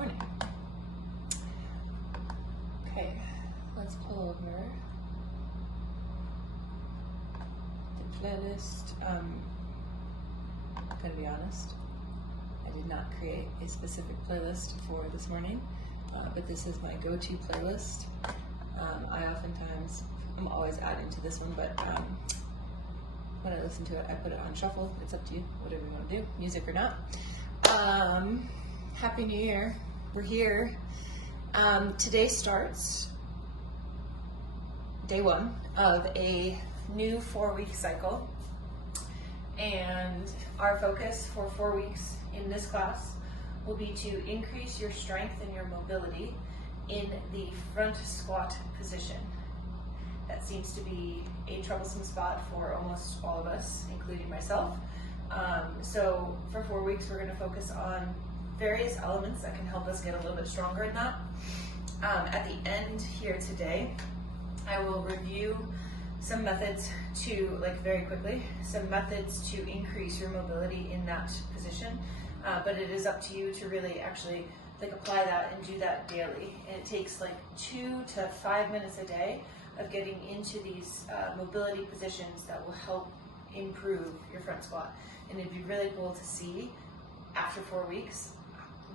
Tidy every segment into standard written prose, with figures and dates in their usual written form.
morning. Okay, let's pull over the playlist. Gotta be honest, I did not create a specific playlist for this morning, but this is my go-to playlist. I'm always adding to this one, but when I listen to it, I put it on shuffle. It's up to you, whatever you want to do, music or not. Happy New Year. We're here. Today starts day one of a new 4-week cycle. And our focus for 4 weeks in this class will be to increase your strength and your mobility in the front squat position. That seems to be a troublesome spot for almost all of us, including myself. So for 4 weeks, we're going to focus on various elements that can help us get a little bit stronger in that. At the end here today, I will review some methods very quickly, some methods to increase your mobility in that position. But it is up to you to really actually apply that and do that daily. And it takes 2 to 5 minutes a day of getting into these mobility positions that will help improve your front squat. And it'd be really cool to see after 4 weeks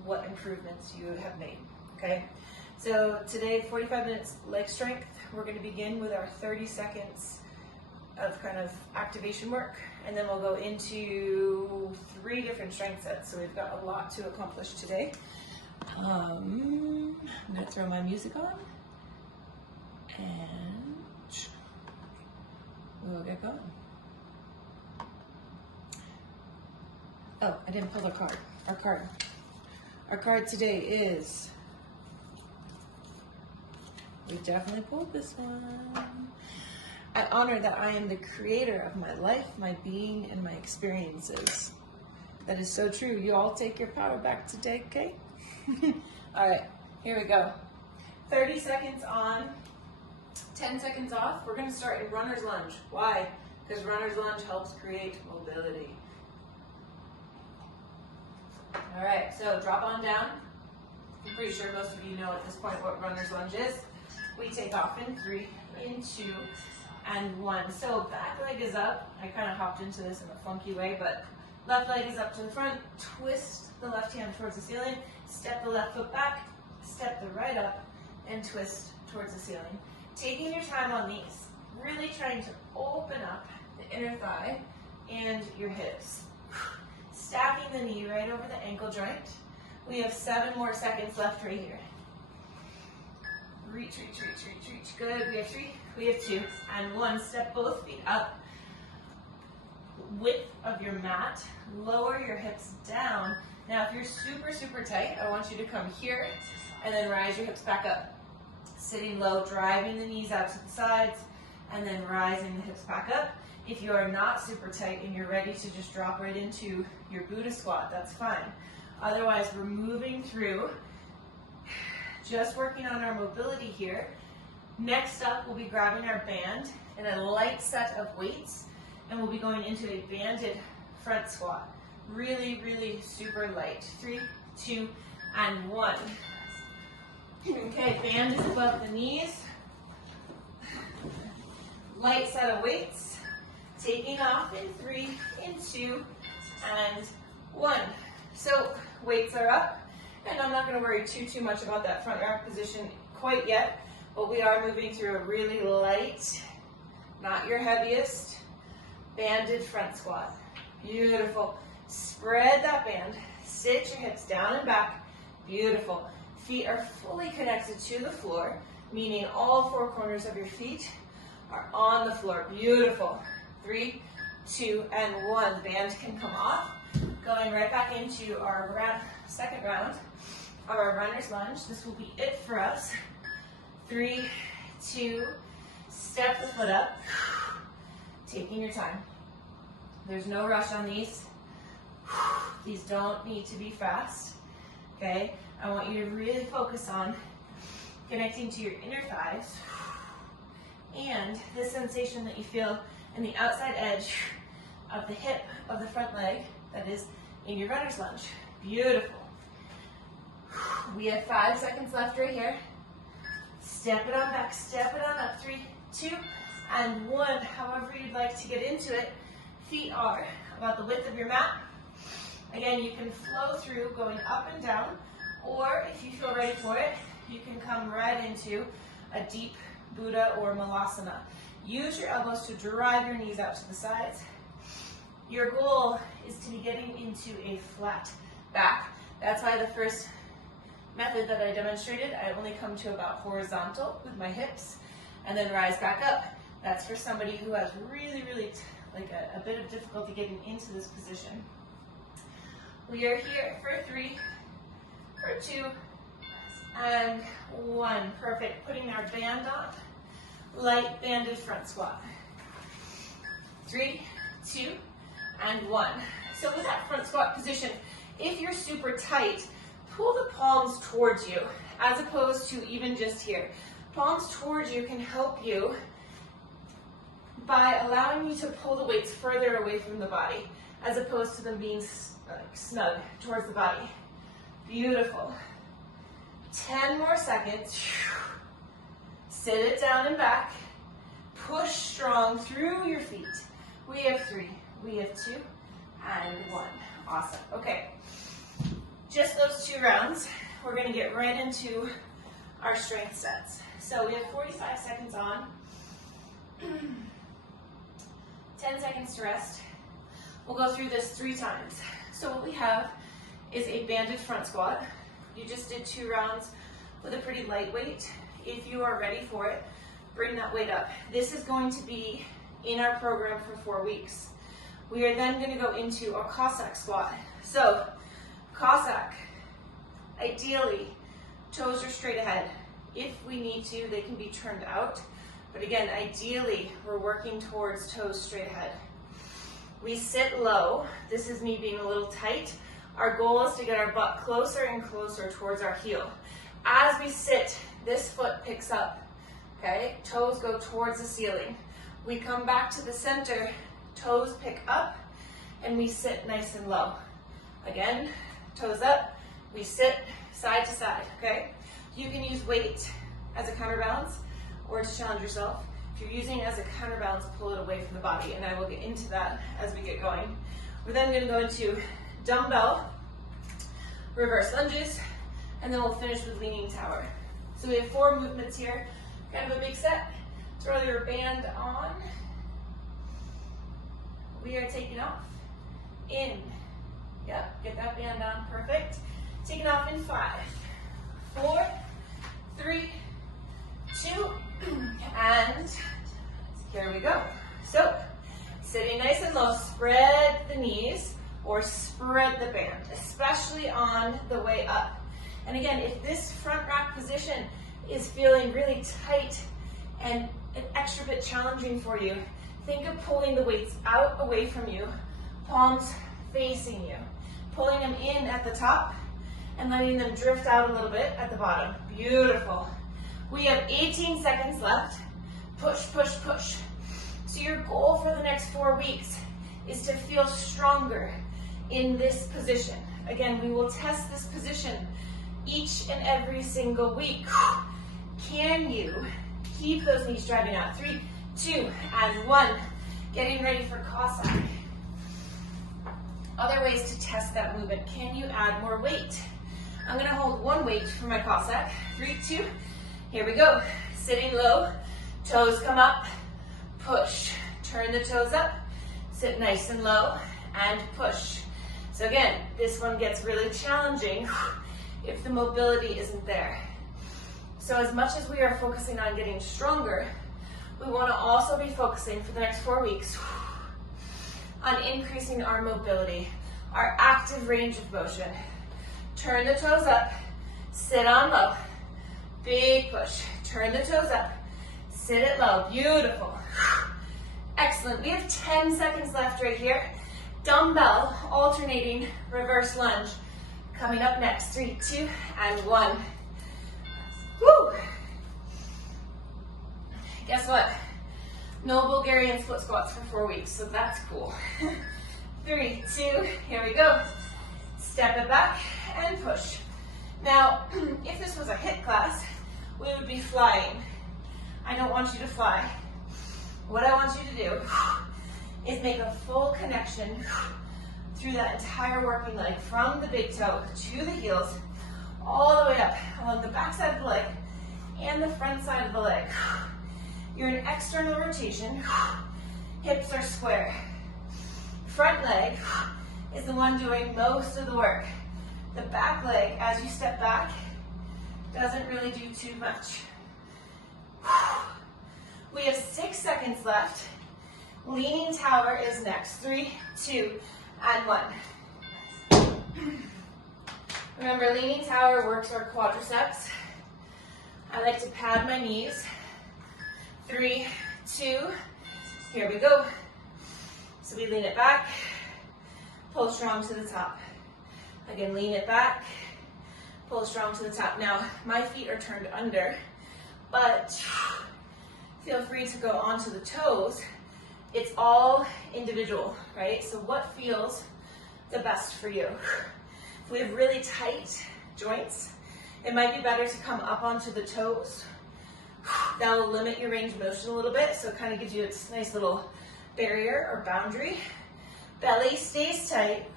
what improvements you have made, okay? So today, 45 minutes leg strength. We're gonna begin with our 30 seconds of kind of activation work, and then we'll go into 3 different strength sets. So we've got a lot to accomplish today. I'm gonna throw my music on, and we'll get going. Oh, I didn't pull the card. Our card today is, we definitely pulled this one. I honor that I am the creator of my life, my being, and my experiences. That is so true. You all take your power back today, okay? All right, here we go. 30 seconds on, 10 seconds off. We're gonna start in runner's lunge. Why? Because runner's lunge helps create mobility. All right, so drop on down. I'm pretty sure most of you know at this point what runner's lunge is. We take off in 3, in 2, and 1. So back leg is up. I kind of hopped into this in a funky way, but left leg is up to the front. Twist the left hand towards the ceiling. Step the left foot back. Step the right up and twist towards the ceiling. Taking your time on these. Really trying to open up the inner thigh and your hips. Stacking the knee right over the ankle joint. We have 7 more seconds left right here. Reach. Good. We have 3, we have 2, and 1. Step both feet up. Width of your mat. Lower your hips down. Now, if you're super tight, I want you to come here and then rise your hips back up. Sitting low, driving the knees out to the sides, and then rising the hips back up. If you are not super tight and you're ready to just drop right into your Buddha squat, that's fine. Otherwise, we're moving through, just working on our mobility here. Next up, we'll be grabbing our band and a light set of weights, and we'll be going into a banded front squat. Really super light. 3, 2, and 1. Okay, band is above the knees. Light set of weights. Taking off in 3, in 2, and 1. So weights are up, and I'm not going to worry too much about that front rack position quite yet, but we are moving through a really light, not your heaviest, banded front squat. Beautiful. Spread that band. Sit your hips down and back. Beautiful. Feet are fully connected to the floor, meaning all 4 corners of your feet are on the floor. Beautiful. 3, 2, and 1. Band can come off. Going right back into our second round of our runner's lunge. This will be it for us. 3, 2, step the foot up. Taking your time. There's no rush on these. These don't need to be fast, okay? I want you to really focus on connecting to your inner thighs and the sensation that you feel in the outside edge of the hip of the front leg that is in your runner's lunge. Beautiful. We have 5 seconds left right here. Step it on back, step it on up. 3, 2, and 1. However you'd like to get into it. Feet are about the width of your mat. Again, you can flow through going up and down, or if you feel ready for it, you can come right into a deep Buddha or Malasana. Use your elbows to drive your knees out to the sides. Your goal is to be getting into a flat back. That's why the first method that I demonstrated, I only come to about horizontal with my hips and then rise back up. That's for somebody who has really like a bit of difficulty getting into this position. We are here for 3, for 2, and 1. Perfect. Putting our band on. Light banded front squat. 3, 2, and 1. So with that front squat position, if you're super tight, pull the palms towards you as opposed to even just here. Palms towards you can help you by allowing you to pull the weights further away from the body as opposed to them being snug towards the body. Beautiful. 10 more seconds. Sit it down and back. Push strong through your feet. We have 3, we have 2, and 1. Awesome. Okay. Just those 2 rounds. We're going to get right into our strength sets. So we have 45 seconds on. 10 seconds to rest. We'll go through this 3 times. So what we have is a banded front squat. You just did 2 rounds with a pretty light weight. If you are ready for it, bring that weight up. This is going to be in our program for 4 weeks. We are then going to go into a Cossack squat. So, Cossack, ideally, toes are straight ahead. If we need to, they can be turned out. But again, ideally, we're working towards toes straight ahead. We sit low. This is me being a little tight. Our goal is to get our butt closer and closer towards our heel. As we sit, this foot picks up, okay? Toes go towards the ceiling. We come back to the center, toes pick up, and we sit nice and low. Again, toes up, we sit side to side, okay? You can use weight as a counterbalance or to challenge yourself. If you're using it as a counterbalance, pull it away from the body, and I will get into that as we get going. We're then going to go into dumbbell, reverse lunges, and then we'll finish with leaning tower. So we have 4 movements here, kind of a big set. Throw your band on. We are taking off. In. Yep, get that band on, perfect. Taking off in 5, 4, 3, 2, and here we go. So, sitting nice and low, spread the knees or spread the band, especially on the way up. And again, if this front rack position is feeling really tight and an extra bit challenging for you, think of pulling the weights out away from you, palms facing you, pulling them in at the top and letting them drift out a little bit at the bottom. Beautiful. We have 18 seconds left. Push, push, push. So your goal for the next 4 weeks is to feel stronger in this position. Again, we will test this position each and every single week. Can you keep those knees driving out? 3, 2, and 1. Getting ready for Cossack. Other ways to test that movement. Can you add more weight? I'm going to hold 1 weight for my Cossack. 3, 2, here we go. Sitting low, toes come up, push. Turn the toes up, sit nice and low, and push. So again, this one gets really challenging if the mobility isn't there. So as much as we are focusing on getting stronger, we want to also be focusing for the next 4 weeks on increasing our mobility, our active range of motion. Turn the toes up, sit on low, big push. Turn the toes up, sit it low, beautiful. Excellent, we have 10 seconds left right here. Dumbbell, alternating reverse lunge. Coming up next, 3, 2, and 1. Woo! Guess what? No Bulgarian split squats for 4 weeks, so that's cool. 3, 2, here we go. Step it back and push. Now, if this was a HIIT class, we would be flying. I don't want you to fly. What I want you to do is make a full connection through that entire working leg, from the big toe to the heels, all the way up along the back side of the leg and the front side of the leg. You're in external rotation, hips are square. Front leg is the one doing most of the work. The back leg, as you step back, doesn't really do too much. We have 6 seconds left. Leaning tower is next. 3, 2, and 1. Remember, leaning tower works our quadriceps. I like to pad my knees. 3, 2, here we go. So we lean it back, pull strong to the top. Again, lean it back, pull strong to the top. Now, my feet are turned under, but feel free to go onto the toes. It's all individual, right? So what feels the best for you? If we have really tight joints, it might be better to come up onto the toes. That will limit your range of motion a little bit, so it kind of gives you a nice little barrier or boundary. Belly stays tight.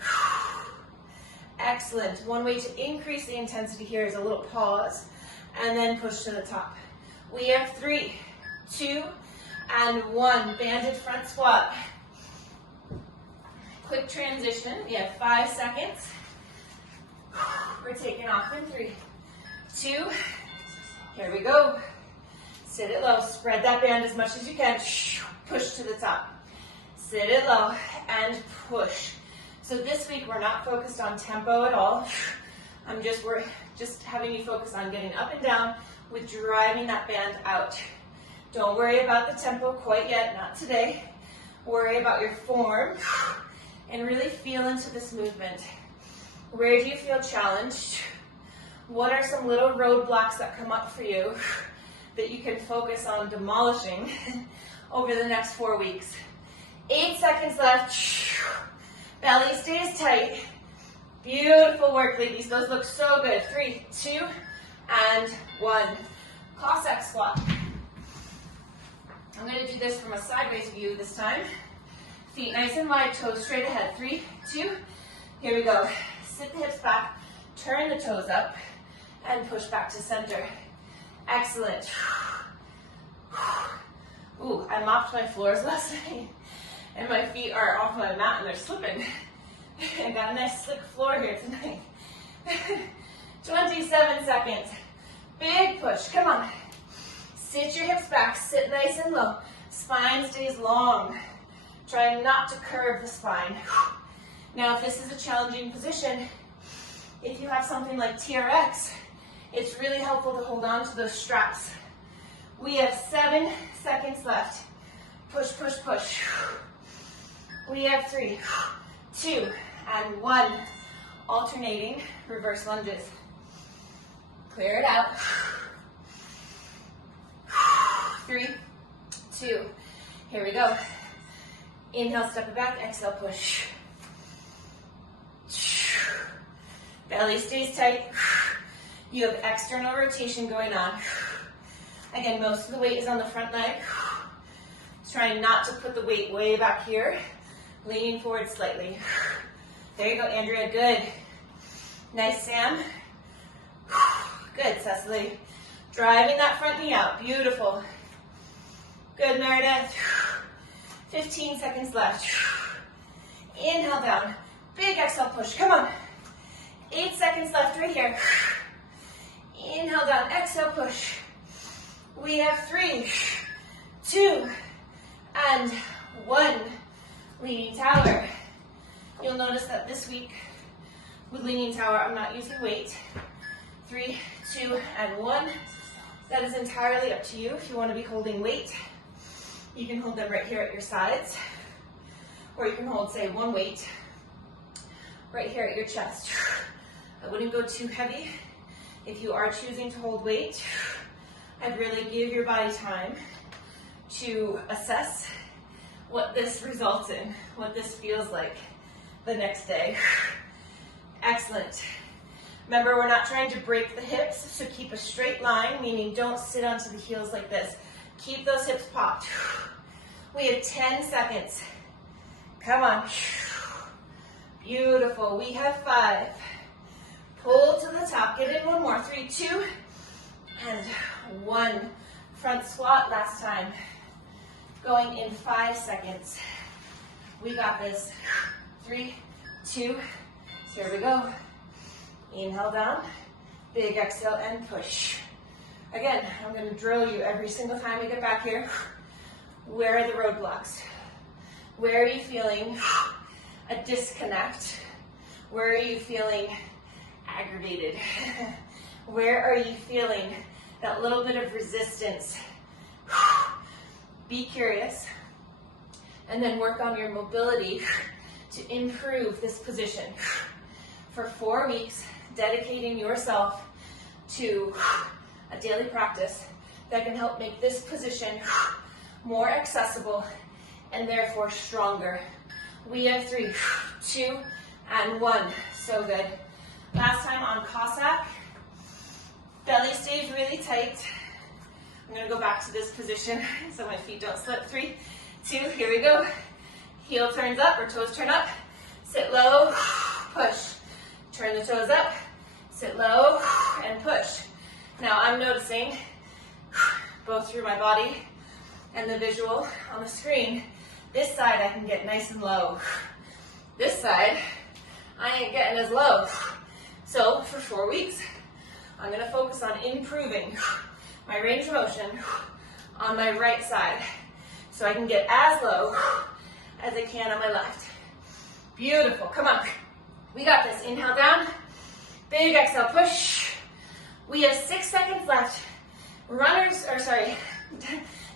Excellent. One way to increase the intensity here is a little pause and then push to the top. We have 3, 2, and 1. Banded front squat. Quick transition. We have 5 seconds. We're taking off in 3, 2, here we go. Sit it low, spread that band as much as you can. Push to the top. Sit it low and push. So this week we're not focused on tempo at all. We're just having you focus on getting up and down with driving that band out. Don't worry about the tempo quite yet, not today. Worry about your form and really feel into this movement. Where do you feel challenged? What are some little roadblocks that come up for you that you can focus on demolishing over the next 4 weeks? 8 seconds left. Belly stays tight. Beautiful work, ladies. Those look so good. 3, 2, and 1. Cossack squat. I'm going to do this from a sideways view this time. Feet nice and wide, toes straight ahead. 3, 2, here we go. Sit the hips back, turn the toes up, and push back to center. Excellent. Ooh, I mopped my floors last night, and my feet are off my mat and they're slipping. I got a nice slick floor here tonight. 27 seconds. Big push, come on. Sit your hips back, sit nice and low. Spine stays long. Try not to curve the spine. Now, if this is a challenging position, if you have something like TRX, it's really helpful to hold on to those straps. We have 7 seconds left. Push, push, push. We have 3, 2, and 1. Alternating reverse lunges. Clear it out. 3, 2, here we go. Inhale, step it back, exhale, push. Belly stays tight. You have external rotation going on. Again, most of the weight is on the front leg. Trying not to put the weight way back here. Leaning forward slightly. There you go, Andrea, good. Nice, Sam. Good, Cecily. Driving that front knee out, beautiful. Good, Meredith. 15 seconds left. Inhale down, big exhale push, come on. 8 seconds left right here. Inhale down, exhale push. We have 3, 2, and 1. Leaning tower. You'll notice that this week with leaning tower, I'm not using weight. 3, 2, and 1. That is entirely up to you. If you want to be holding weight, you can hold them right here at your sides, or you can hold, say, one weight right here at your chest. I wouldn't go too heavy. If you are choosing to hold weight, I'd really give your body time to assess what this results in, what this feels like the next day. Excellent. Remember, we're not trying to break the hips, so keep a straight line, meaning don't sit onto the heels like this. Keep those hips popped. We have 10 seconds. Come on. Beautiful. We have 5. Pull to the top. Get in one more. 3, 2, and 1. Front squat last time. Going in 5 seconds. We got this. 3, 2, here we go. Inhale down, big exhale and push. Again, I'm going to drill you every single time we get back here. Where are the roadblocks? Where are you feeling a disconnect? Where are you feeling aggravated? Where are you feeling that little bit of resistance? Be curious, and then work on your mobility to improve this position. For 4 weeks, dedicating yourself to a daily practice that can help make this position more accessible and therefore stronger. We have 3, 2, and 1. So good. Last time on Cossack, belly stays really tight. I'm going to go back to this position so my feet don't slip. 3, 2, here we go. Heel turns up or toes turn up. Sit low, push. Turn the toes up, sit low, and push. Now I'm noticing, both through my body and the visual on the screen, this side I can get nice and low. This side, I ain't getting as low. So for 4 weeks, I'm gonna focus on improving my range of motion on my right side so I can get as low as I can on my left. Beautiful, come on. We got this. Inhale down, big exhale, push. We have 6 seconds left.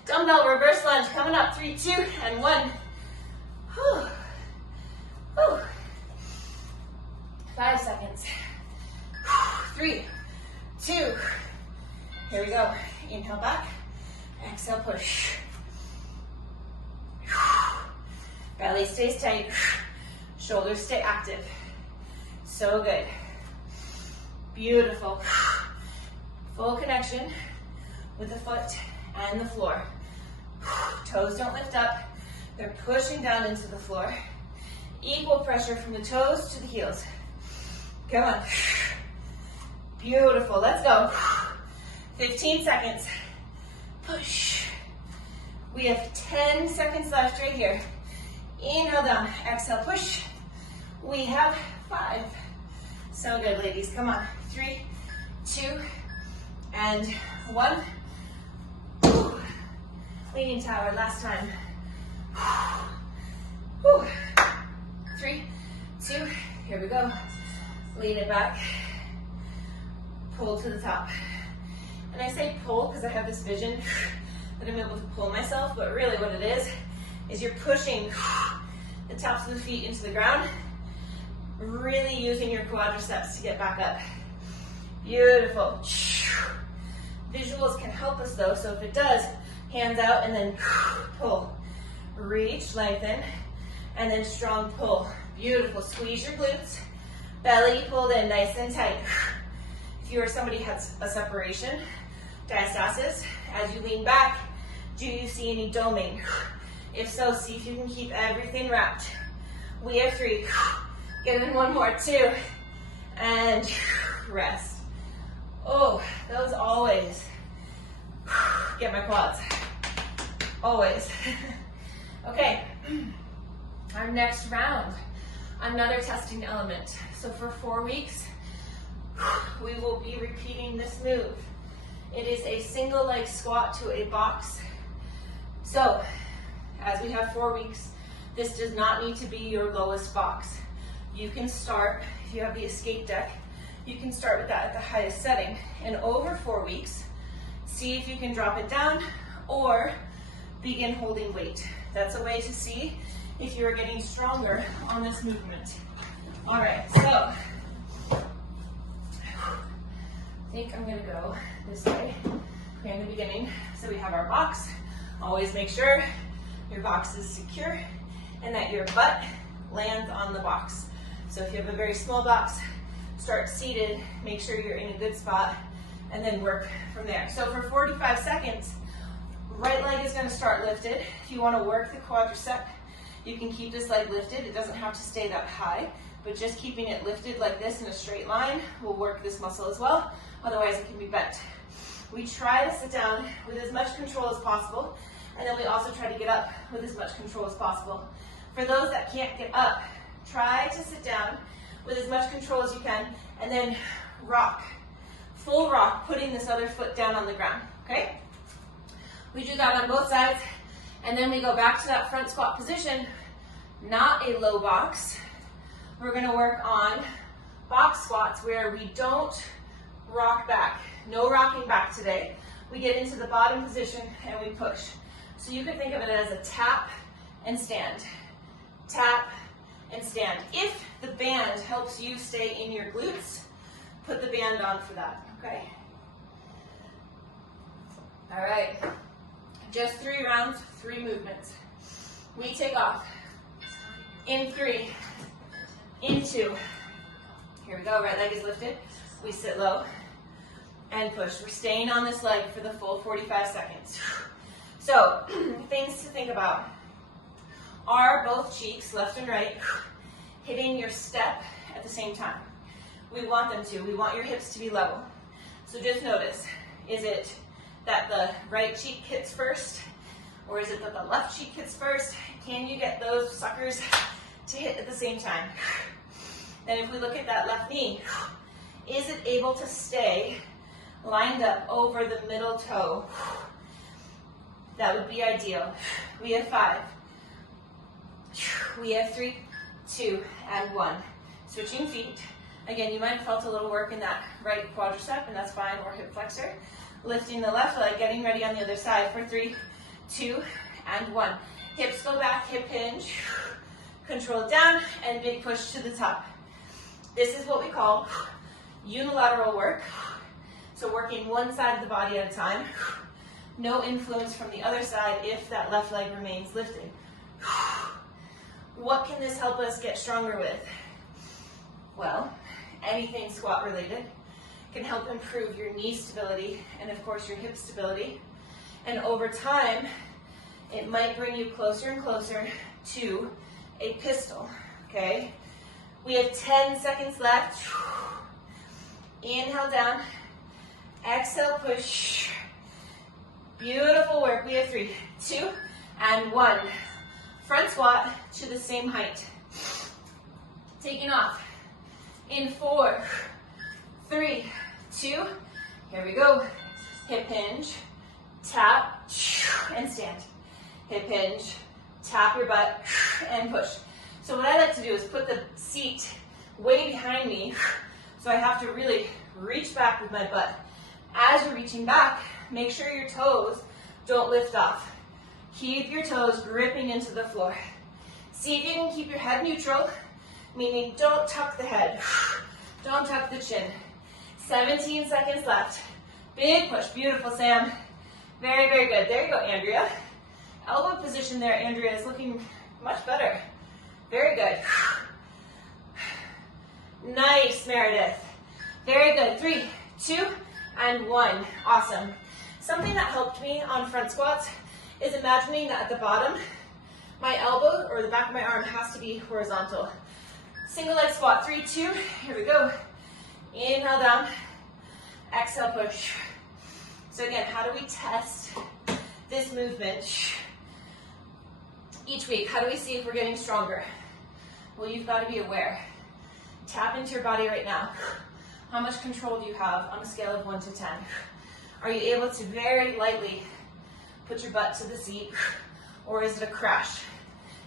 Dumbbell reverse lunge coming up. 3, 2, and 1. Whew. Whew. 5 seconds. 3, 2. Here we go. Inhale back, exhale, push. Belly stays tight, shoulders stay active. So good. Beautiful. Full connection with the foot and the floor. Toes don't lift up. They're pushing down into the floor. Equal pressure from the toes to the heels. Come on. Beautiful. Let's go. 15 seconds. Push. We have 10 seconds left right here. Inhale down. Exhale, push. We have 5. So good, ladies. Come on. 3, 2, and 1. Whew. Leaning tower, last time. Whew. 3, 2, here we go. Lean it back. Pull to the top. And I say pull because I have this vision that I'm able to pull myself, but really what it is you're pushing the tops of the feet into the ground, really using your quadriceps to get back up. Beautiful. Visuals can help us though, so if it does, hands out and then pull. Reach, lengthen, and then strong pull. Beautiful. Squeeze your glutes. Belly pulled in nice and tight. If you or somebody has a separation, diastasis, as you lean back, do you see any doming? If so, see if you can keep everything wrapped. We have 3. Get in one more. 2. And rest. Oh, those always get my quads. Always. Okay, our next round, another testing element. So for 4 weeks, we will be repeating this move. It is a single leg squat to a box. So, as we have 4 weeks, this does not need to be your lowest box. You can start, if you have the escape deck, you can start with that at the highest setting. And over 4 weeks, see if you can drop it down or begin holding weight. That's a way to see if you're getting stronger on this movement. All right, so I think I'm gonna go this way here in the beginning. So we have our box. Always make sure your box is secure and that your butt lands on the box. So if you have a very small box, Start seated, make sure you're in a good spot, and then work from there. So for 45 seconds, right leg is going to start lifted. If you want to work the quadricep, you can keep this leg lifted. It doesn't have to stay that high, but just keeping it lifted like this in a straight line will work this muscle as well. Otherwise, it can be bent. We try to sit down with as much control as possible, and then we also try to get up with as much control as possible. For those that can't get up, try to sit down with as much control as you can, and then rock. Full rock, putting this other foot down on the ground, okay? We do that on both sides, and then we go back to that front squat position, not a low box. We're gonna work on box squats where we don't rock back. No rocking back today. We get into the bottom position and we push. So you could think of it as a tap and stand. Tap and stand. If the band helps you stay in your glutes, put the band on for that, okay? All right, just 3 rounds, 3 movements. We take off. In 3, in 2. Here we go, right leg is lifted. We sit low and push. We're staying on this leg for the full 45 seconds. So, things to think about. Are both cheeks, left and right, hitting your step at the same time? We want them to. We want your hips to be level. So just notice, is it that the right cheek hits first, or is it that the left cheek hits first? Can you get those suckers to hit at the same time? Then if we look at that left knee, is it able to stay lined up over the middle toe? That would be ideal. We have 5. We have 3, 2, and 1. Switching feet. Again, you might have felt a little work in that right quadricep, and that's fine, or hip flexor. Lifting the left leg, getting ready on the other side for 3, 2, and 1. Hips go back, hip hinge. Control down, and big push to the top. This is what we call unilateral work. So working one side of the body at a time. No influence from the other side if that left leg remains lifted. What can this help us get stronger with? Well, anything squat related can help improve your knee stability and of course your hip stability. And over time, it might bring you closer and closer to a pistol, okay? We have 10 seconds left. Inhale down, exhale push. Beautiful work. We have 3, 2, and 1. Front squat to the same height. Taking off. In 4, 3, 2. Here we go. Hip hinge, tap, and stand. Hip hinge, tap your butt, and push. So what I like to do is put the seat way behind me, so I have to really reach back with my butt. As you're reaching back, make sure your toes don't lift off. Keep your toes gripping into the floor. See if you can keep your head neutral, meaning don't tuck the head. Don't tuck the chin. 17 seconds left. Big push. Beautiful, Sam. Very, very good. There you go, Andrea. Elbow position there, Andrea, is looking much better. Very good. Nice, Meredith. Very good. 3, 2, and 1. Awesome. Something that helped me on front squats is imagining that at the bottom, my elbow or the back of my arm has to be horizontal. Single leg squat. 3, 2. Here we go. Inhale down. Exhale push. So again, how do we test this movement each week? How do we see if we're getting stronger? Well, you've got to be aware. Tap into your body right now. How much control do you have on a scale of 1 to 10? Are you able to very lightly put your butt to the seat, or is it a crash?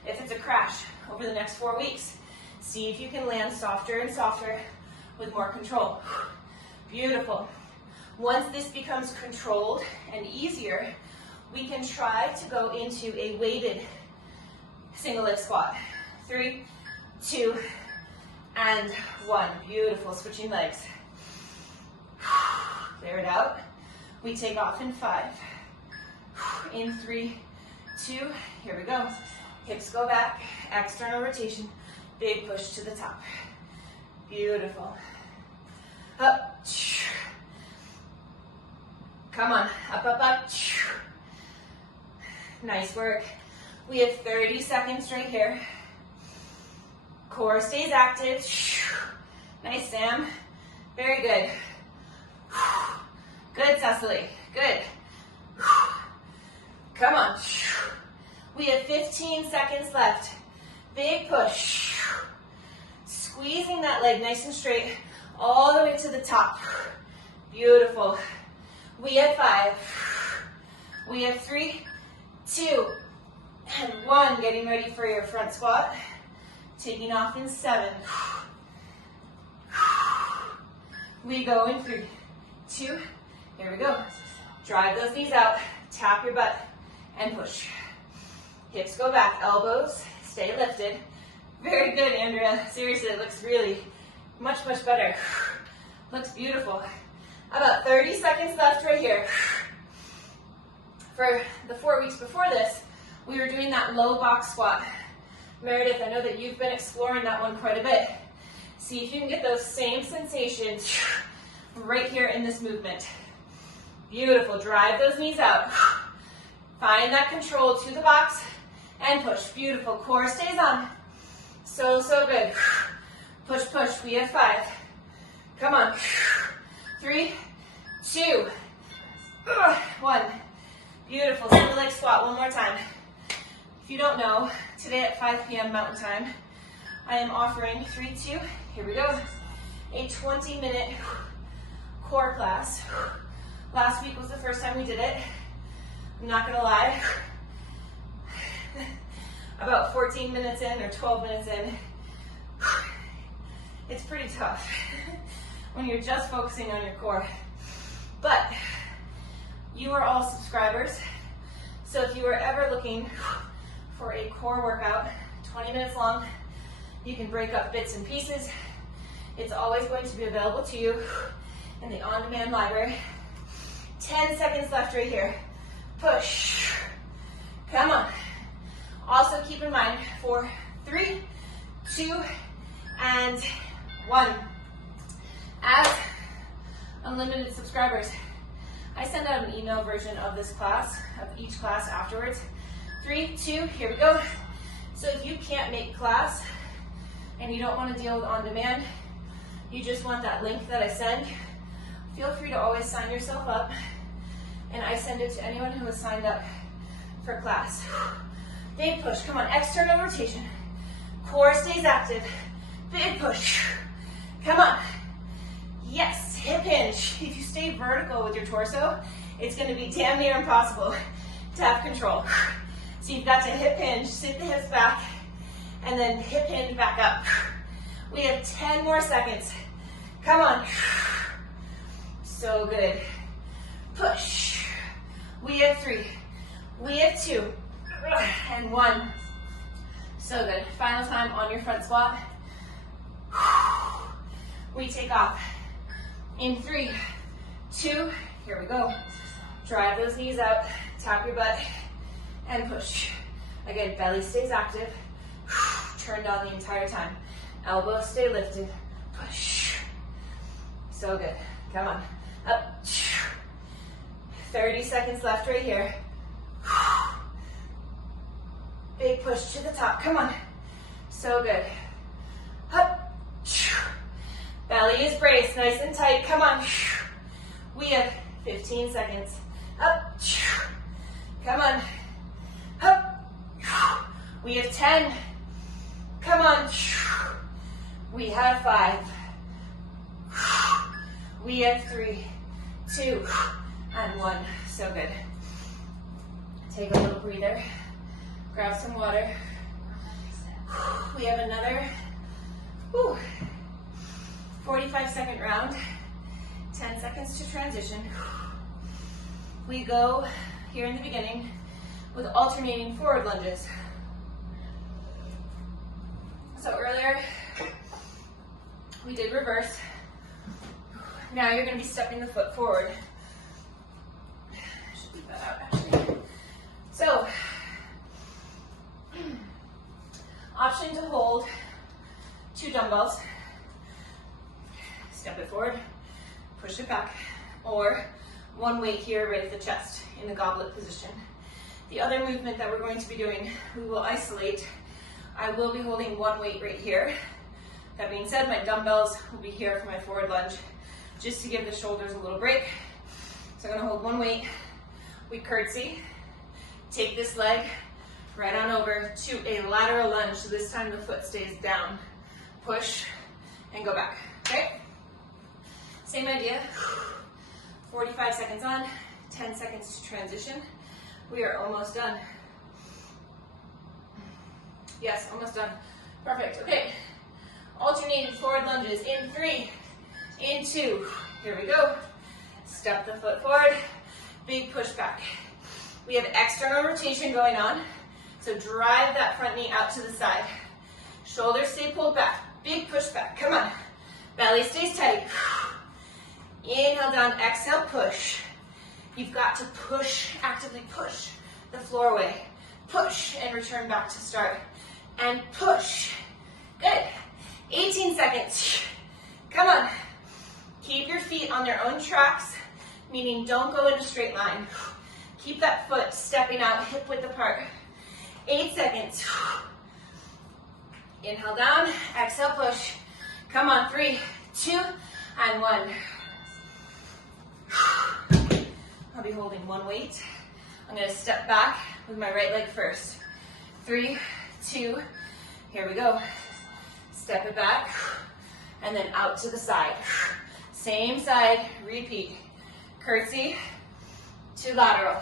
If it's a crash, over the next 4 weeks, see if you can land softer and softer with more control. Beautiful. Once this becomes controlled and easier, we can try to go into a weighted single leg squat. 3, 2, and 1. Beautiful. Switching legs. Clear it out. We take off in 5. In 3, 2. Here we go. Hips go back. External rotation. Big push to the top. Beautiful. Up. Come on, up, up, up. Nice work. We have 30 seconds right here. Core stays active. Nice, Sam. Very good. Good, Cecily. Good. Come on. We have 15 seconds left. Big push. Squeezing that leg nice and straight all the way to the top. Beautiful. We have 5. We have 3, 2, and 1. Getting ready for your front squat. Taking off in 7. We go in 3, 2, here we go. Drive those knees out, tap your butt, and push. Hips go back, elbows stay lifted. Very good, Andrea. Seriously, it looks really much, much better. Looks beautiful. About 30 seconds left right here. For the 4 weeks before this, we were doing that low box squat. Meredith, I know that you've been exploring that one quite a bit. See if you can get those same sensations right here in this movement. Beautiful. Drive those knees out. Find that control to the box and push. Beautiful. Core stays on. So, so good. Push, push. We have 5. Come on. 3, 2, 1. Beautiful. Single leg squat. One more time. If you don't know, today at 5 p.m. Mountain Time, I am offering 3, 2, here we go, a 20-minute core class. Last week was the first time we did it. I'm not gonna lie, about 14 minutes in or 12 minutes in, it's pretty tough when you're just focusing on your core. But you are all subscribers, so if you are ever looking for a core workout, 20 minutes long, you can break up bits and pieces. It's always going to be available to you in the on-demand library. 10 seconds left right here. Push. Come on. Also keep in mind for 3, 2, and 1. As unlimited subscribers, I send out an email version of this class, of each class afterwards. 3, 2, here we go. So if you can't make class and you don't want to deal with on-demand, you just want that link that I send, feel free to always sign yourself up, and I send it to anyone who has signed up for class. Big push, come on, external rotation. Core stays active. Big push. Come on. Yes, hip hinge. If you stay vertical with your torso, it's going to be damn near impossible to have control. So you've got to hip hinge, sit the hips back, and then hip hinge back up. We have 10 more seconds. Come on. So good. Push. We have 3. We have 2. And 1. So good. Final time on your front squat. We take off. In 3, 2, here we go. Drive those knees out, tap your butt, and push. Again, belly stays active. Turned on the entire time. Elbows stay lifted. Push. So good. Come on. Up. 30 seconds left right here. Big push to the top. Come on. So good. Up. Belly is braced, nice and tight. Come on. We have 15 seconds. Up. Come on. Up. We have 10. Come on. We have 5. We have 3, 2, and 1. So good. Take a little breather. Grab some water. We have another 45-second round. 10 seconds to transition. We go here in the beginning with alternating forward lunges. So earlier, we did reverse. Now you're going to be stepping the foot forward. I should leave that out actually. So, option to hold 2 dumbbells. Step it forward. push it back, or one weight here right at the chest in the goblet position. The other movement that we're going to be doing, we will isolate. I will be holding one weight right here. That being said, my dumbbells will be here for my forward lunge, just to give the shoulders a little break. So I'm gonna hold one weight. We curtsy, take this leg right on over to a lateral lunge. So this time the foot stays down. Push and go back, okay? Same idea. 45 seconds on, 10 seconds to transition. We are almost done. Yes, almost done. Perfect, okay. Alternating forward lunges in 3, in 2. Here we go. Step the foot forward, big push back. We have external rotation going on, so drive that front knee out to the side. Shoulders stay pulled back, big push back, come on. Belly stays tight. Inhale down, exhale, push. You've got to push, actively push the floor away. Push and return back to start. And push. Good. 18 seconds. Come on. Keep your feet on their own tracks, meaning don't go in a straight line. Keep that foot stepping out, hip width apart. 8 seconds. Inhale down, exhale, push. Come on, 3, 2, and 1. I'll be holding one weight. I'm gonna step back with my right leg first. 3, 2, here we go. Step it back, and then out to the side. Same side, repeat. Curtsy to lateral.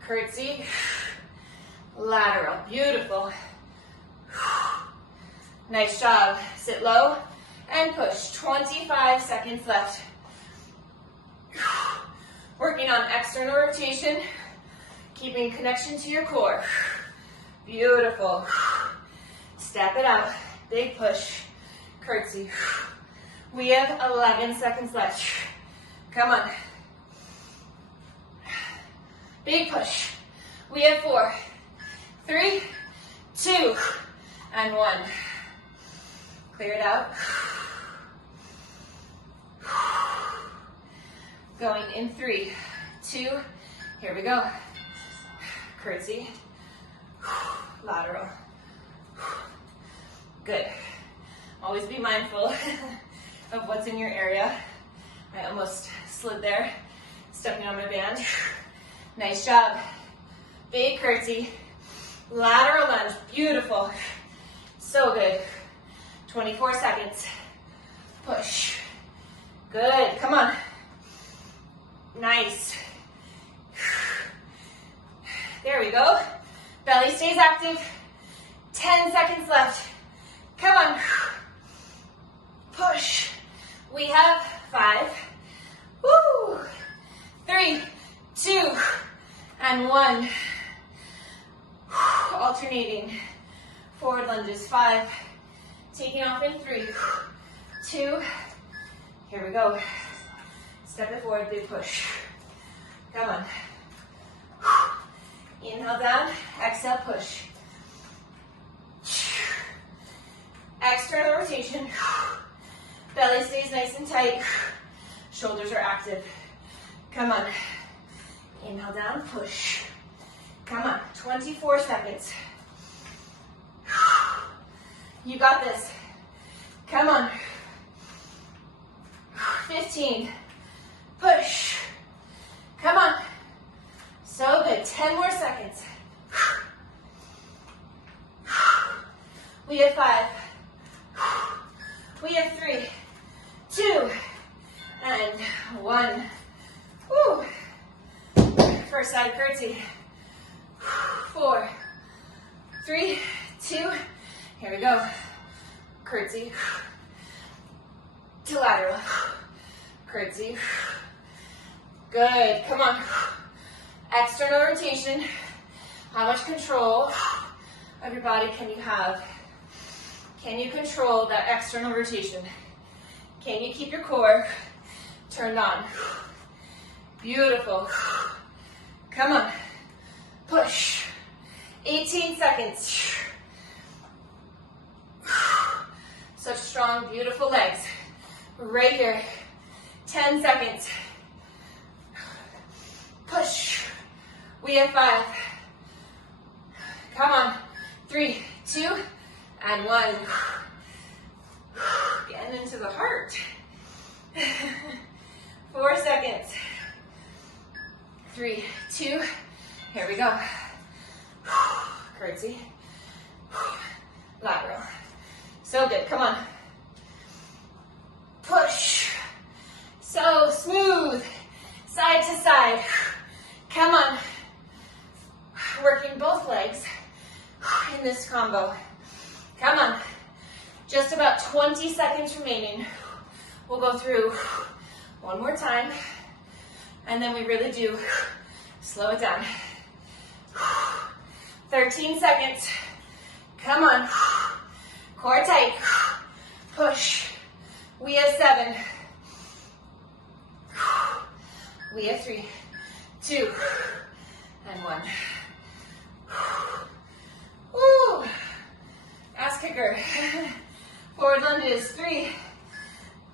Curtsy, lateral. Beautiful. Nice job. Sit low and push. 25 seconds left. Working on external rotation, keeping connection to your core. Beautiful. Step it out. Big push. Curtsy. We have 11 seconds left. Come on. Big push. We have 4, 3, 2, and 1. Clear it out. Going in 3, 2, here we go. Curtsy, lateral. Good. Always be mindful of what's in your area. I almost slid there, stepping on my band. Nice job. Big curtsy, lateral lunge, beautiful. So good. 24 seconds. Push. Good, come on. Nice. There we go. Belly stays active. 10 seconds left. Come on. Push. We have 5. Woo. 3, 2, and 1. Alternating. Forward lunges. 5. Taking off in 3, 2. Here we go. Step it forward, big push. Come on. Inhale down, exhale, push. External rotation. Belly stays nice and tight. Shoulders are active. Come on. Inhale down, push. Come on, 24 seconds. You got this. Come on. 15. Push. Come on. So good. 10 more seconds. We have 5. We have 3, 2, and 1. Woo. First side curtsy. 4, 3, 2. Here we go. Curtsy to lateral. Curtsy. Good. Come on. External rotation. How much control of your body can you have? Can you control that external rotation? Can you keep your core turned on? Beautiful. Come on. Push. 18 seconds. Such strong, beautiful legs. Right here. 10 seconds. Push. We have 5. Come on. 3, 2, and 1. Getting into the heart. 4 seconds. 3, 2, here we go. Curtsy. Lateral. So good, come on. Push. So smooth. Side to side. Come on. Working both legs in this combo. Come on. Just about 20 seconds remaining. We'll go through one more time, and then we really do slow it down. 13 seconds. Come on. Core tight. Push. We have 7. We have 3, 2, and 1. Woo! Ass kicker. Forward lunges. 3,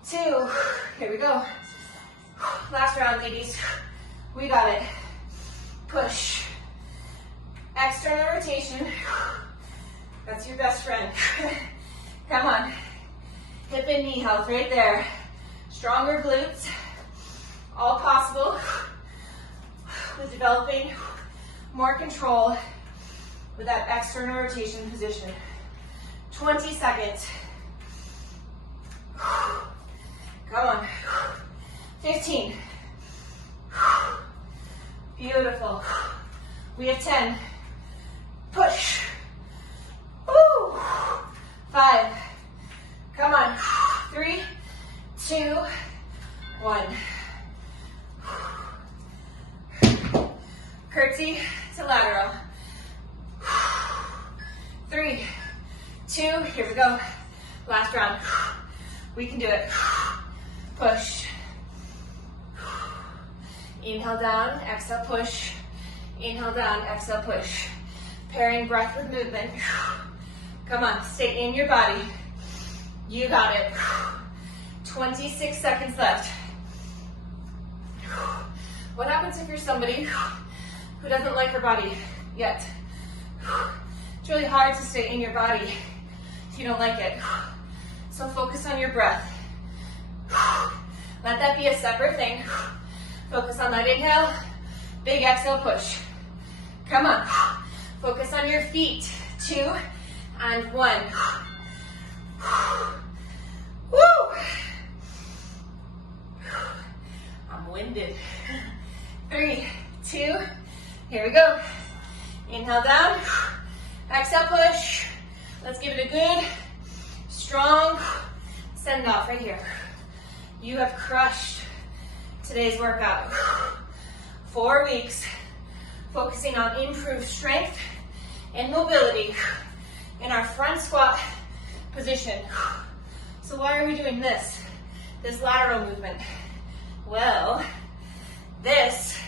2. Here we go. Last round, ladies. We got it. Push. External rotation. That's your best friend. Come on. Hip and knee health right there. Stronger glutes. All possible with developing more control with that external rotation position. 20 seconds. Come on. 15. Beautiful. We have 10. Push. Woo. 5. Come on. 3, 2, 1. Curtsy to lateral. 3, 2, here we go. Last round. We can do it. Push. Inhale down, exhale push. Inhale down, exhale push. Pairing breath with movement. Come on, stay in your body. You got it. 26 seconds left. What happens if you're somebody who doesn't like her body yet? It's really hard to stay in your body if you don't like it. So focus on your breath. Let that be a separate thing. Focus on that inhale, big exhale, push. Come on. Focus on your feet. 2 and 1. Woo! I'm winded. 3, 2, here we go. Inhale down, exhale, push. Let's give it a good, strong send off right here. You have crushed today's workout. 4 weeks focusing on improved strength and mobility in our front squat position. So why are we doing this lateral movement? Well, this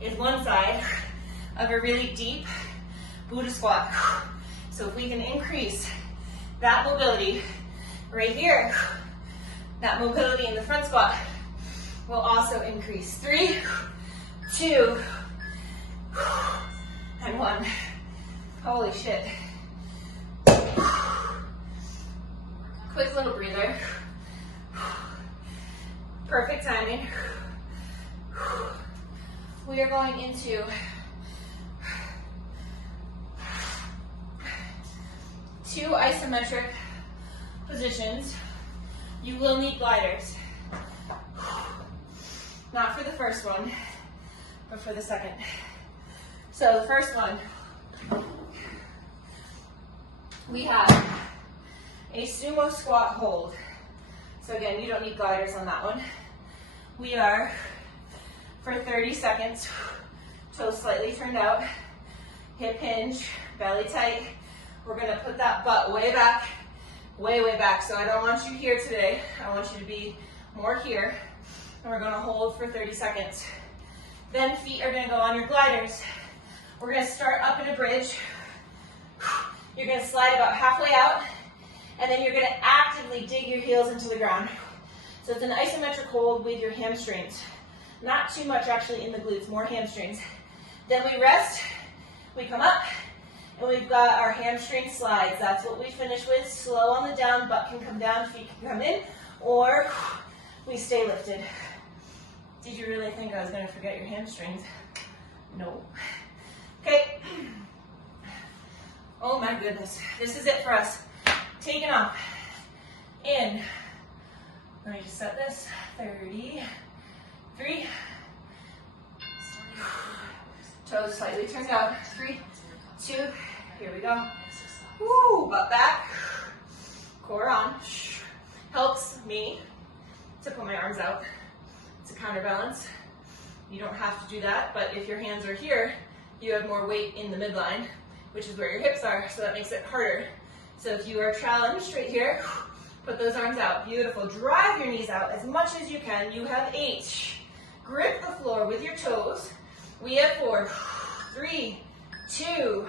is one side of a really deep Buddha squat. So if we can increase that mobility right here, that mobility in the front squat will also increase. 3, 2, and 1. Holy shit. Quick little breather. Perfect timing. We are going into 2 isometric positions. You will need gliders. Not for the first one, but for the second. So the first one, we have a sumo squat hold. So again, you don't need gliders on that one. We are, for 30 seconds, toes slightly turned out, hip hinge, belly tight. We're gonna put that butt way back, way, way back. So I don't want you here today. I want you to be more here. And we're gonna hold for 30 seconds. Then feet are gonna go on your gliders. We're gonna start up in a bridge. You're gonna slide about halfway out, and then you're gonna actively dig your heels into the ground. So So it's an isometric hold with your hamstrings. Not too much actually in the glutes, more hamstrings. Then we rest, we come up, and we've got our hamstring slides. That's what we finish with. Slow on the down, butt can come down, feet can come in, or we stay lifted. Did you really think I was going to forget your hamstrings? No. Okay. Oh my goodness. This is it for us. Taking off. In. Let me just set this. 33. Toes slightly turned out. 3, 2. Here we go. Woo, butt back. Core on. Helps me to put my arms out. It's a counterbalance. You don't have to do that, but if your hands are here, you have more weight in the midline, which is where your hips are, so that makes it harder. So if you are challenged right here, put those arms out. Beautiful. Drive your knees out as much as you can. You have 8. Grip the floor with your toes. We have 4, 3, 2,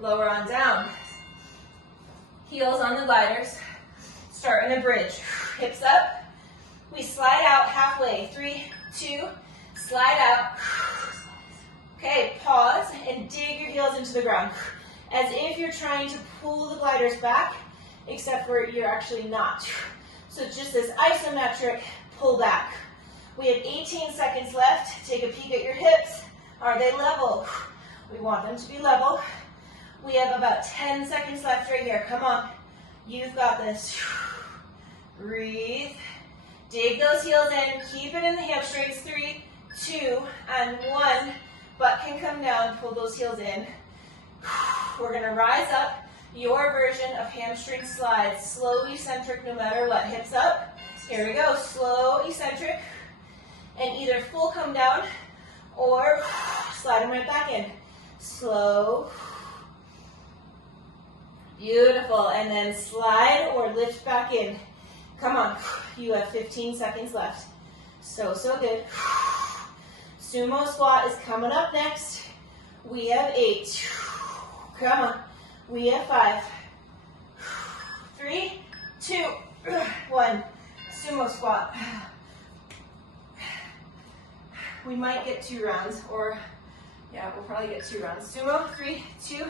lower on down. Heels on the gliders. Start in a bridge. Hips up. We slide out halfway. 3, 2, slide out. Okay, pause and dig your heels into the ground. As if you're trying to pull the gliders back, except for you're actually not. So it's just this isometric pull back. We have 18 seconds left. Take a peek at your hips. Are they level? We want them to be level. We have about 10 seconds left right here. Come on. You've got this. Breathe. Dig those heels in. Keep it in the hamstrings. 3, 2, and 1. Butt can come down. Pull those heels in. We're going to rise up. Your version of hamstring slides. Slow eccentric no matter what. Hips up. Here we go. Slow eccentric. And either full come down or slide them right back in. Slow. Beautiful. And then slide or lift back in. Come on. You have 15 seconds left. So good. Sumo squat is coming up next. We have 8. Come on. We have 5. 3, 2, 1. Sumo squat. We might get 2 rounds, or yeah, we'll probably get 2 rounds. Sumo, 3, 2.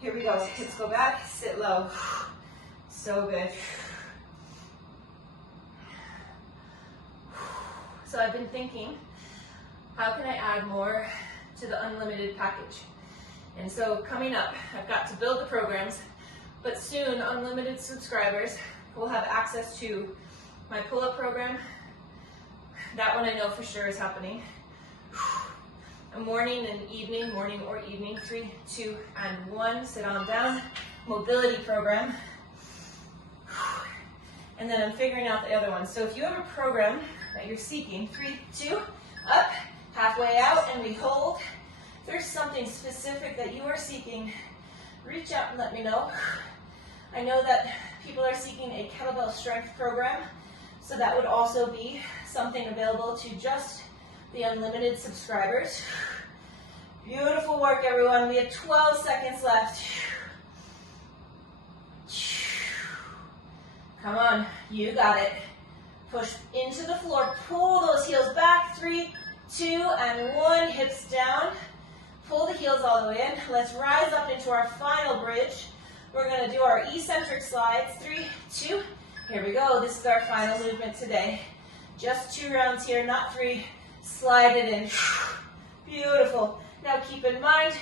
Here we go. Hips go back, sit low. So good. So I've been thinking, how can I add more to the unlimited package? And so coming up, I've got to build the programs, but soon unlimited subscribers will have access to my pull-up program. That one I know for sure is happening. A morning and evening, morning or evening, 3, 2, and 1, sit on down, mobility program. And then I'm figuring out the other one. So if you have a program that you're seeking, 3, 2, up, halfway out, and we hold. If there's something specific that you are seeking, reach out and let me know. I know that people are seeking a kettlebell strength program, so that would also be something available to just the unlimited subscribers. Beautiful work, everyone. We have 12 seconds left. Come on, you got it. Push into the floor, pull those heels back. 3, 2, and 1, hips down. Pull the heels all the way in. Let's rise up into our final bridge. We're going to do our eccentric slides. 3, 2, here we go. This is our final movement today. Just 2 rounds here, not 3. Slide it in. Beautiful. Now keep in mind,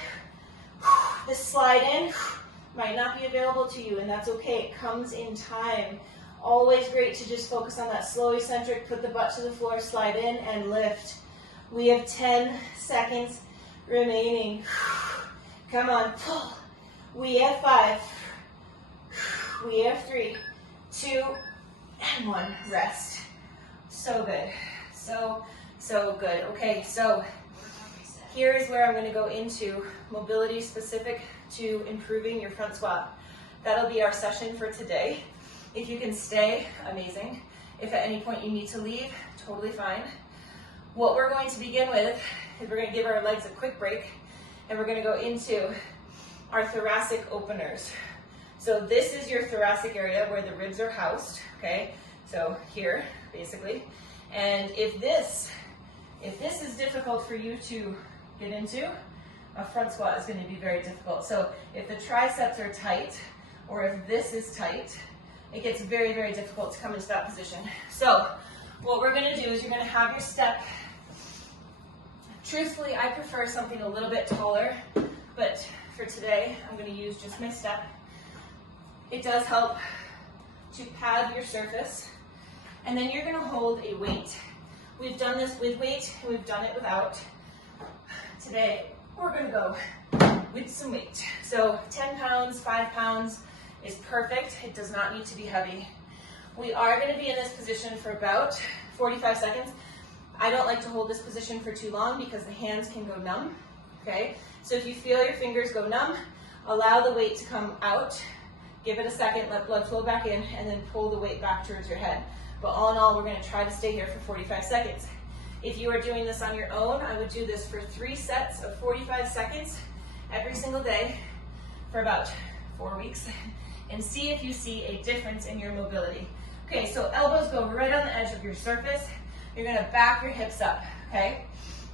the slide in might not be available to you, and that's okay. It comes in time. Always great to just focus on that slow eccentric, put the butt to the floor, slide in, and lift. We have 10 seconds remaining. Come on, pull. We have 5. We have 3, 2, and 1. Rest. So good. So good. Okay, so here is where I'm going to go into mobility specific to improving your front squat. That'll be our session for today. If you can stay, amazing. If at any point you need to leave, totally fine. What we're going to begin with is we're going to give our legs a quick break, and we're going to go into our thoracic openers. So this is your thoracic area where the ribs are housed, okay? So here, basically. And if this is difficult for you to get into, a front squat is going to be very difficult. So if the triceps are tight, or if this is tight, it gets very, very difficult to come into that position. So what we're going to do is you're going to have your step. Truthfully, I prefer something a little bit taller, but for today, I'm going to use just my step. It does help to pad your surface. And then you're going to hold a weight. We've done this with weight, and we've done it without. Today, we're going to go with some weight. So 10 pounds, 5 pounds is perfect. It does not need to be heavy. We are going to be in this position for about 45 seconds. I don't like to hold this position for too long because the hands can go numb, okay? So if you feel your fingers go numb, allow the weight to come out, give it a second, let blood flow back in, and then pull the weight back towards your head. But all in all, we're going to try to stay here for 45 seconds. If you are doing this on your own, I would do this for 3 sets of 45 seconds every single day for about 4 weeks and see if you see a difference in your mobility. Okay, so elbows go right on the edge of your surface. You're going to back your hips up, okay?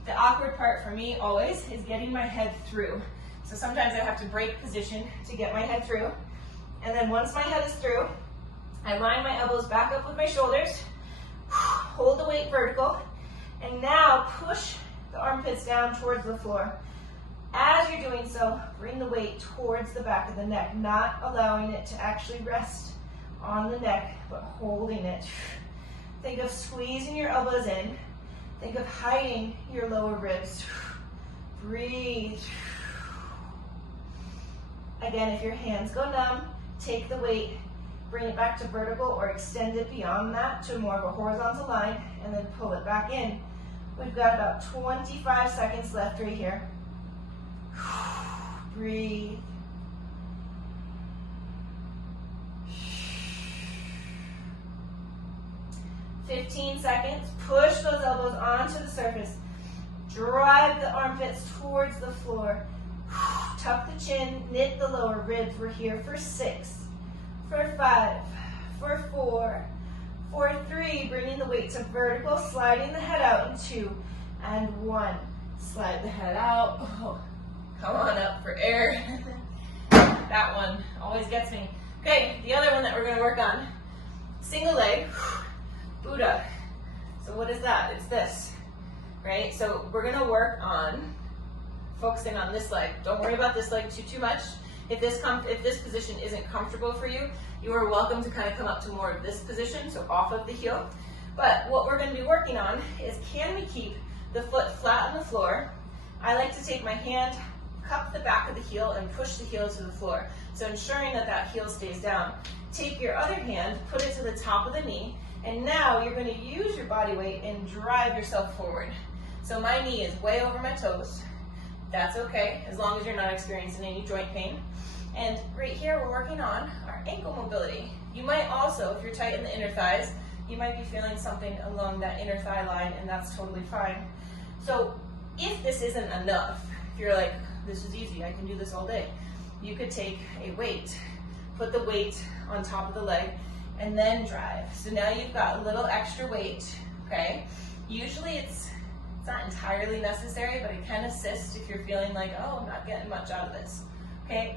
The awkward part for me always is getting my head through. So sometimes I have to break position to get my head through. And then once my head is through, I line my elbows back up with my shoulders, hold the weight vertical, and now push the armpits down towards the floor. As you're doing so, bring the weight towards the back of the neck, not allowing it to actually rest on the neck, but holding it. Think of squeezing your elbows in. Think of hiding your lower ribs. Breathe. Again, if your hands go numb, take the weight, bring it back to vertical or extend it beyond that to more of a horizontal line, and then pull it back in. We've got about 25 seconds left right here. Breathe. "15 seconds. Push those elbows onto the surface. Drive the armpits towards the floor. Tuck the chin, knit the lower ribs. We're here for 6, for 5, for 4, for 3. Bringing the weight to vertical, sliding the head out in 2, and 1. Slide the head out. Oh, come on up for air. That one always gets me. Okay, the other one that we're going to work on. Single leg. Buddha. So what is that? It's this, right? So we're going to work on focusing on this leg. Don't worry about this leg too much. If this position isn't comfortable for you, you are welcome to kind of come up to more of this position, so off of the heel. But what we're going to be working on is, can we keep the foot flat on the floor? I like to take my hand, cup the back of the heel, and push the heel to the floor. So ensuring that that heel stays down. Take your other hand, put it to the top of the knee, and now you're going to use your body weight and drive yourself forward. So my knee is way over my toes. That's okay, as long as you're not experiencing any joint pain. And right here, we're working on our ankle mobility. You might also, if you're tight in the inner thighs, you might be feeling something along that inner thigh line, and that's totally fine. So if this isn't enough, if you're like, this is easy, I can do this all day, you could take a weight, put the weight on top of the leg, and then drive. So now you've got a little extra weight, okay? Usually it's not entirely necessary, but it can assist if you're feeling like, oh, I'm not getting much out of this, okay?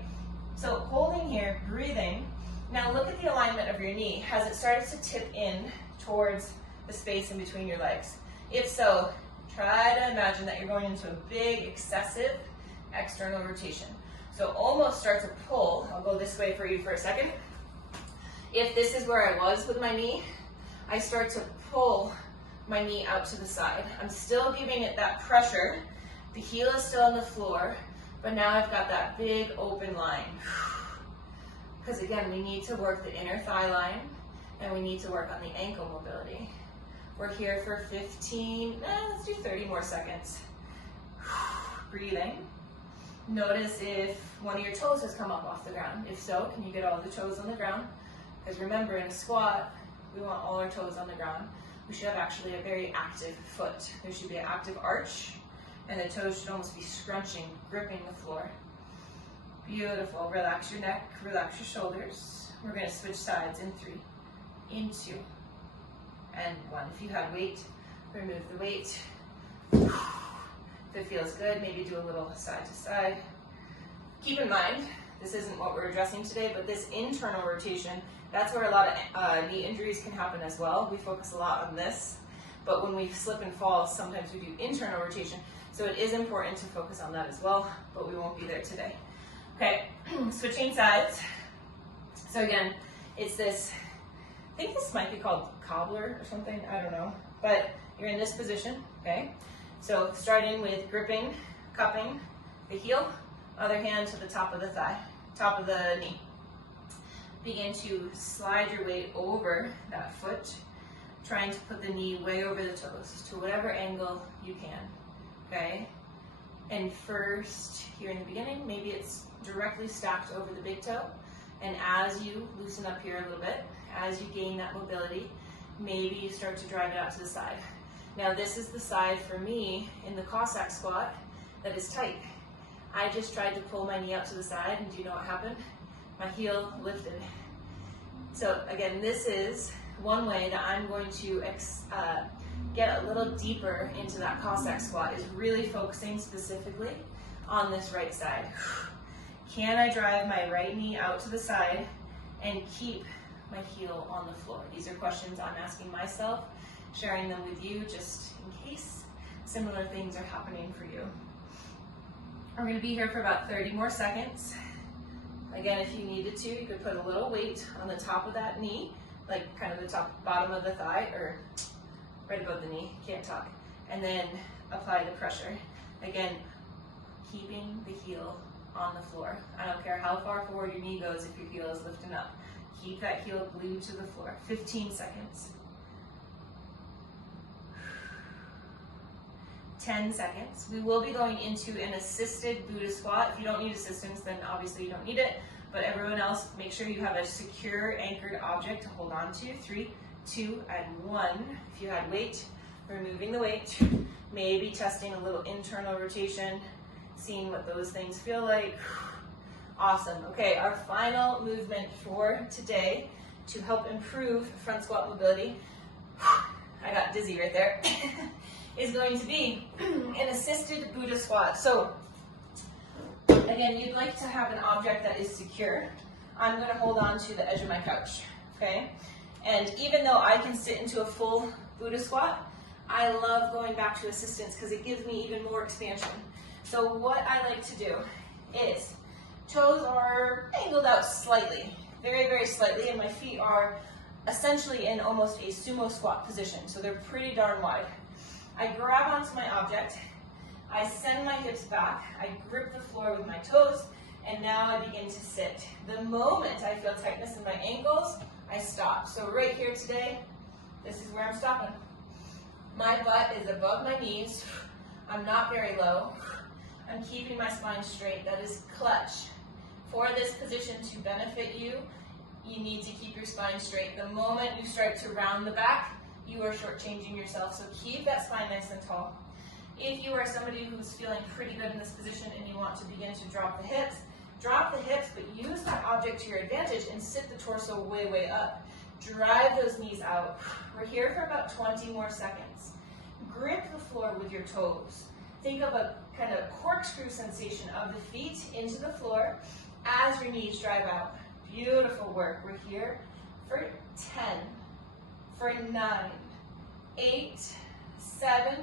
So holding here, breathing. Now look at the alignment of your knee. Has it started to tip in towards the space in between your legs? If so, try to imagine that you're going into a big, excessive external rotation. So almost start to pull. I'll go this way for you for a second. If this is where I was with my knee, I start to pull my knee out to the side. I'm still giving it that pressure. The heel is still on the floor, but now I've got that big open line. Because again, we need to work the inner thigh line, and we need to work on the ankle mobility. We're here for 15, let's do 30 more seconds. Breathing. Notice if one of your toes has come up off the ground. If so, can you get all the toes on the ground? Because remember, in a squat, we want all our toes on the ground. We should have actually a very active foot. There should be an active arch, and the toes should almost be scrunching, gripping the floor. Beautiful. Relax your neck, relax your shoulders. We're going to switch sides in 3, in 2, and 1. If you had weight, remove the weight. If it feels good, maybe do a little side to side. Keep in mind, this isn't what we're addressing today, but this internal rotation, that's where a lot of knee injuries can happen as well. We focus a lot on this, but when we slip and fall, sometimes we do internal rotation. So it is important to focus on that as well, but we won't be there today. Okay, switching sides. So again, it's this, I think this might be called cobbler or something, I don't know. But you're in this position, okay? So starting with gripping, cupping the heel, other hand to the top of the thigh, top of the knee. Begin to slide your weight over that foot, trying to put the knee way over the toes to whatever angle you can, okay? And first, here in the beginning, maybe it's directly stacked over the big toe. And as you loosen up here a little bit, as you gain that mobility, maybe you start to drive it out to the side. Now this is the side for me in the Cossack squat that is tight. I just tried to pull my knee out to the side, and do you know what happened? My heel lifted. So again, this is one way that I'm going to get a little deeper into that Cossack squat, is really focusing specifically on this right side. Can I drive my right knee out to the side and keep my heel on the floor? These are questions I'm asking myself, sharing them with you just in case similar things are happening for you. We're going to be here for about 30 more seconds. Again, if you needed to, you could put a little weight on the top of that knee, like kind of the top, bottom of the thigh, or right above the knee, can't talk. And then apply the pressure. Again, keeping the heel on the floor. I don't care how far forward your knee goes if your heel is lifting up. Keep that heel glued to the floor. 15 seconds. 10 seconds. We will be going into an assisted Buddha squat. If you don't need assistance, then obviously you don't need it. But everyone else, make sure you have a secure anchored object to hold on to. 3, 2, and 1. If you had weight, removing the weight. Maybe testing a little internal rotation, seeing what those things feel like. Awesome. Okay, our final movement for today to help improve front squat mobility, I got dizzy right there, is going to be an assisted Buddha squat. So again, you'd like to have an object that is secure. I'm going to hold on to the edge of my couch, okay? And even though I can sit into a full Buddha squat, I love going back to assistance because it gives me even more expansion. So what I like to do is, toes are angled out slightly, very, very slightly, and my feet are essentially in almost a sumo squat position, so they're pretty darn wide. I grab onto my object, I send my hips back, I grip the floor with my toes, and now I begin to sit. The moment I feel tightness in my ankles, I stop. So right here today, this is where I'm stopping. My butt is above my knees, I'm not very low, I'm keeping my spine straight. That is clutch. For this position to benefit you, you need to keep your spine straight. The moment you start to round the back, you are shortchanging yourself. So keep that spine nice and tall. If you are somebody who's feeling pretty good in this position and you want to begin to drop the hips, but use that object to your advantage and sit the torso way, way up. Drive those knees out. We're here for about 20 more seconds. Grip the floor with your toes. Think of a kind of corkscrew sensation of the feet into the floor as your knees drive out. Beautiful work. We're here for 10, for 9, 8, 7,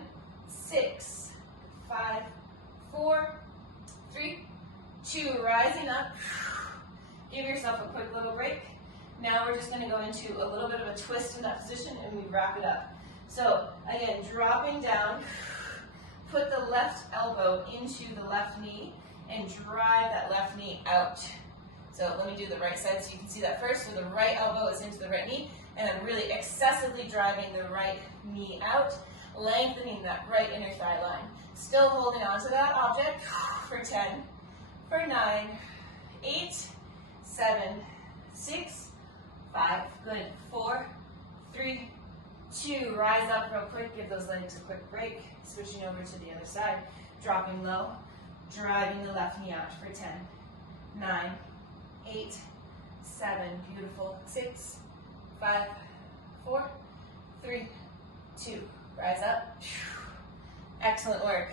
6, 5, 4, 3, 2, rising up. Give yourself a quick little break. Now we're just going to go into a little bit of a twist in that position and we wrap it up. So again, dropping down, put the left elbow into the left knee and drive that left knee out. So let me do the right side so you can see that first. So the right elbow is into the right knee and I'm really excessively driving the right knee out, lengthening that right inner thigh line. Still holding on to that object for 10, for 9, 8, 7, 6, 5, good, 4, 3, 2, rise up real quick, give those legs a quick break, switching over to the other side, dropping low, driving the left knee out for 10, 9, 8, 7, beautiful, 6, 5, 4, 3, 2, rise up. Excellent work.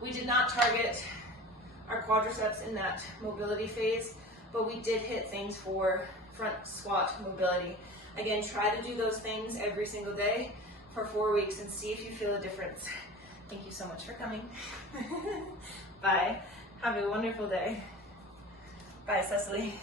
We did not target our quadriceps in that mobility phase, but we did hit things for front squat mobility. Again, try to do those things every single day for 4 weeks and see if you feel a difference. Thank you so much for coming. Bye. Have a wonderful day. Bye, Cecily.